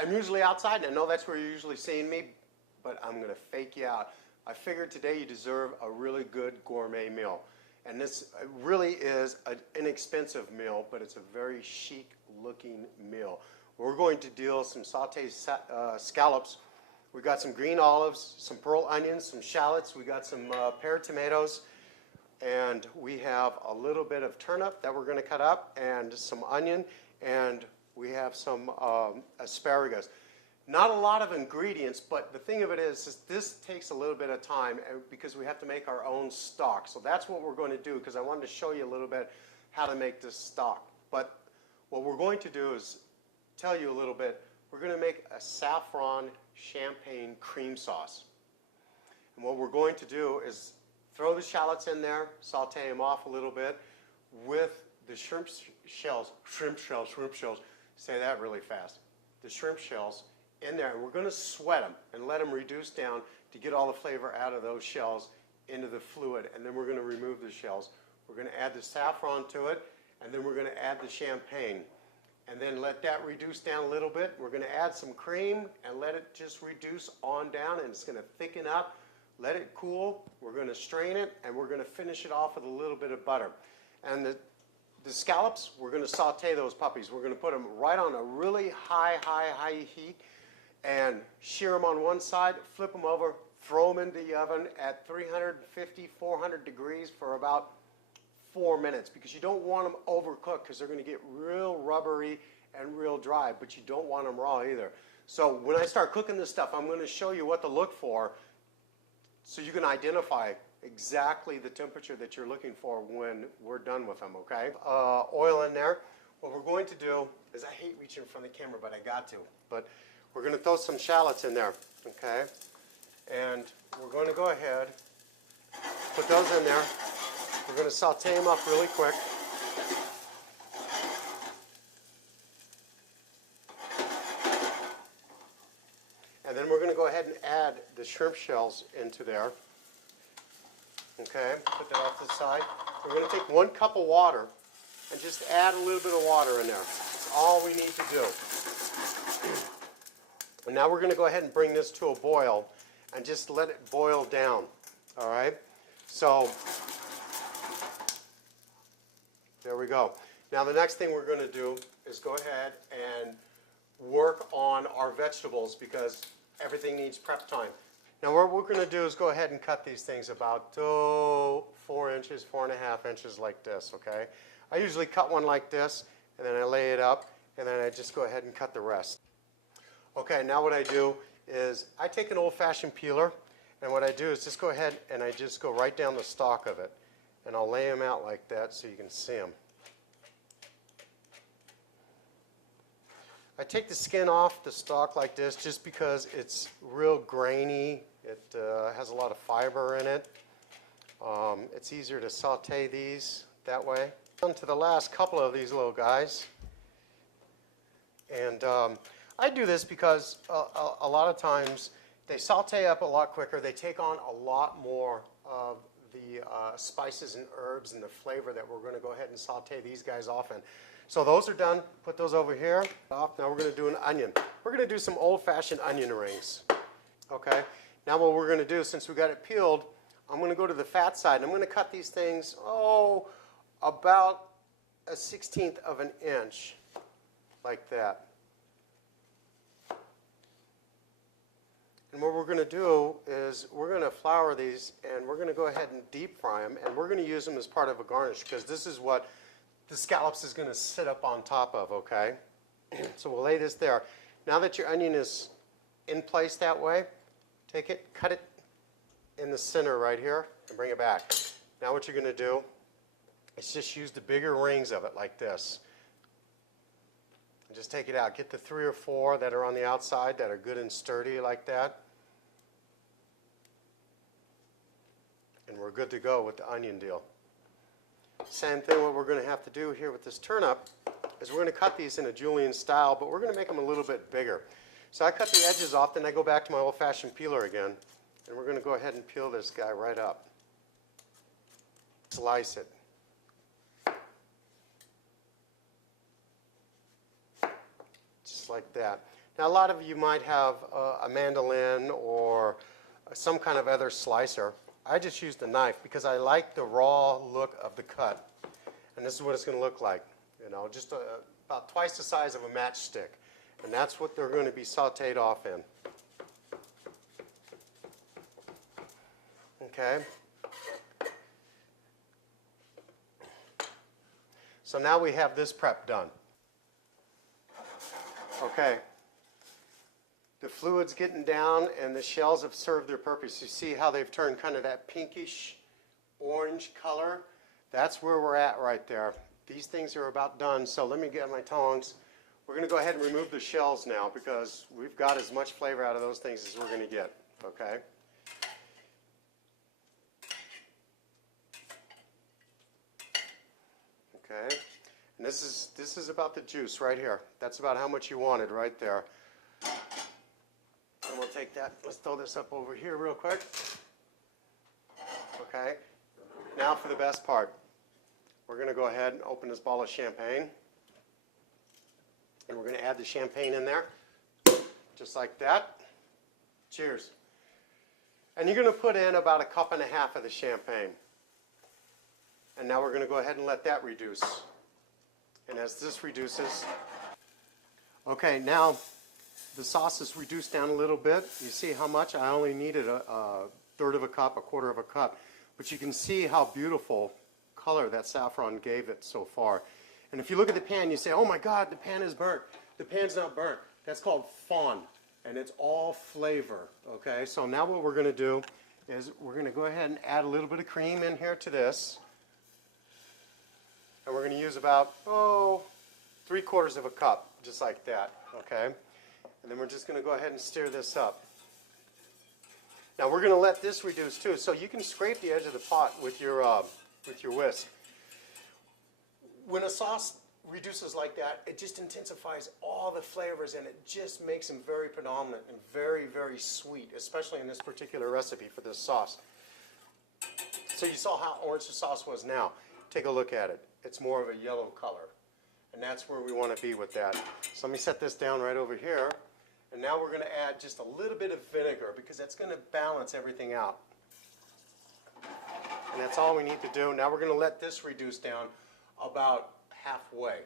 I'm usually outside, and I know that's where you're usually seeing me, but I'm going to fake you out. I figured today you deserve a really good gourmet meal. And this really is an inexpensive meal, but it's a very chic looking meal. We're going to deal some sauteed scallops. We got some green olives, some pearl onions, some shallots. We got some pear tomatoes. And we have a little bit of turnip that we're going to cut up, and some onion, and we have some asparagus. Not a lot of ingredients, but the thing of it is this takes a little bit of time because we have to make our own stock. So that's what we're going to do, because I wanted to show you a little bit how to make this stock. But what we're going to do is tell you a little bit. We're going to make a saffron champagne cream sauce. And what we're going to do is throw the shallots in there, saute them off a little bit with the shrimp shells, say that really fast, the shrimp shells in there. And we're going to sweat them and let them reduce down to get all the flavor out of those shells into the fluid. And then we're going to remove the shells. We're going to add the saffron to it, and then we're going to add the champagne. And then let that reduce down a little bit. We're going to add some cream and let it just reduce on down, and it's going to thicken up. Let it cool. We're going to strain it, and we're going to finish it off with a little bit of butter. And the scallops, we're going to saute those puppies. We're going to put them right on a really high heat and shear them on one side, flip them over, throw them into the oven at 350, 400 degrees for about 4 minutes, because you don't want them overcooked because they're going to get real rubbery and real dry, but you don't want them raw either. So when I start cooking this stuff, I'm going to show you what to look for so you can identify exactly the temperature that you're looking for when we're done with them, okay? Oil in there. What we're going to do is, I hate reaching in front of the camera, but I got to. But we're going to throw some shallots in there, okay? And we're going to go ahead, put those in there. We're going to saute them up really quick. And then we're going to go ahead and add the shrimp shells into there. Okay, put that off to the side. We're going to take 1 cup of water and just add a little bit of water in there. That's all we need to do. And now we're going to go ahead and bring this to a boil and just let it boil down. All right? So there we go. Now the next thing we're going to do is go ahead and work on our vegetables, because everything needs prep time. Now what we're going to do is go ahead and cut these things about 4 inches, 4.5 inches like this, okay? I usually cut one like this, and then I lay it up, and then I just go ahead and cut the rest. Okay, now what I do is I take an old-fashioned peeler, and what I do is just go ahead and I just go right down the stalk of it, and I'll lay them out like that so you can see them. I take the skin off the stalk like this just because it's real grainy. It has a lot of fiber in it. It's easier to saute these that way. On to the last couple of these little guys. And I do this because a lot of times they saute up a lot quicker. They take on a lot more of the spices and herbs and the flavor that we're going to go ahead and saute these guys off in. So those are done. Put those over here. Now we're going to do an onion. We're going to do some old-fashioned onion rings. Okay. Now what we're going to do, since we got it peeled, I'm going to go to the fat side. And I'm going to cut these things, about 1/16 of an inch, like that. And what we're going to do is we're going to flour these, and we're going to go ahead and deep fry them, and we're going to use them as part of a garnish, because this is what the scallops is going to sit up on top of, okay? So we'll lay this there. Now that your onion is in place that way, take it, cut it in the center right here, and bring it back. Now what you're going to do is just use the bigger rings of it like this. And just take it out. Get the 3 or 4 that are on the outside that are good and sturdy like that. And we're good to go with the onion deal. Same thing, what we're going to have to do here with this turnip is we're going to cut these in a julienne style, but we're going to make them a little bit bigger. So I cut the edges off, then I go back to my old-fashioned peeler again, and we're going to go ahead and peel this guy right up. Slice it. Just like that. Now, a lot of you might have a mandolin or some kind of other slicer. I just used a knife because I like the raw look of the cut. And this is what it's going to look like. You know, just about twice the size of a matchstick. And that's what they're going to be sauteed off in. Okay. So now we have this prep done. Okay. The fluid's getting down and the shells have served their purpose. You see how they've turned kind of that pinkish orange color? That's where we're at right there. These things are about done, so let me get my tongs. We're going to go ahead and remove the shells now because we've got as much flavor out of those things as we're going to get. Okay? Okay. And this is about the juice right here. That's about how much you wanted right there. And we'll take that. Let's throw this up over here real quick. Okay. Now for the best part. We're going to go ahead and open this bottle of champagne. And we're going to add the champagne in there. Just like that. Cheers. And you're going to put in about 1.5 cups of the champagne. And now we're going to go ahead and let that reduce. And as this reduces, okay, now the sauce is reduced down a little bit. You see how much? I only needed a 1/3 cup, 1/4 cup. But you can see how beautiful color that saffron gave it so far. And if you look at the pan, you say, oh my God, the pan is burnt. The pan's not burnt. That's called fond. And it's all flavor. Okay, so now what we're going to do is we're going to go ahead and add a little bit of cream in here to this. And we're going to use about, 3/4 cup, just like that, okay? And then we're just going to go ahead and stir this up. Now we're going to let this reduce too, so you can scrape the edge of the pot with your whisk. When a sauce reduces like that, it just intensifies all the flavors and it just makes them very predominant and very, very sweet, especially in this particular recipe for this sauce. So you saw how orange the sauce was now. Take a look at it. It's more of a yellow color. And that's where we want to be with that. So let me set this down right over here. And now we're going to add just a little bit of vinegar because that's going to balance everything out. And that's all we need to do. Now we're going to let this reduce down about halfway.